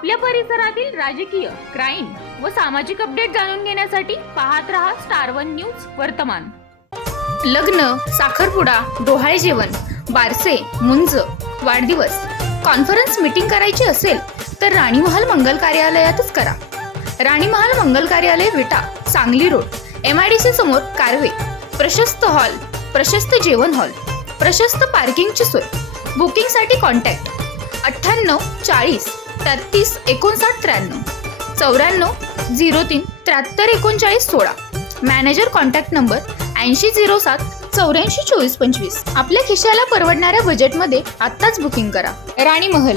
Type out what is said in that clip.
आपल्या परिसरातील राजकीय क्राईम व सामाजिक अपडेट जाणून घेण्यासाठी पाहत रहा स्टार वन न्यूज वर्तमान. लग्न साखरपुडा डोहाळे जेवण बारसे मुंज वाढदिवस. कॉन्फरन्स मीटिंग करायची असेल तर राणीमहाल मंगल कार्यालयातच करा. राणीमहाल मंगल कार्यालय Vita Sangli road M I D C समोर कारवे. प्रशस्त हॉल प्रशस्त जेवण हॉल प्रशस्त पार्किंगची सोय. बुकिंगसाठी कॉन्टॅक्ट अठ्ठ्याण्णव चाळीस तेहतीस एकोणसाठ त्र्याण्णव. चौऱ्याण्णव झिरो तीन त्र्याहत्तर एकोणचाळीस सोळा. मॅनेजर कॉन्टॅक्ट नंबर ऐंशी झिरो सात चौऱ्याऐंशी चोवीस पंचवीस. आपल्या खिशाला परवडणाऱ्या बजेटमध्ये आत्ताच बुकिंग करा. राणी महल.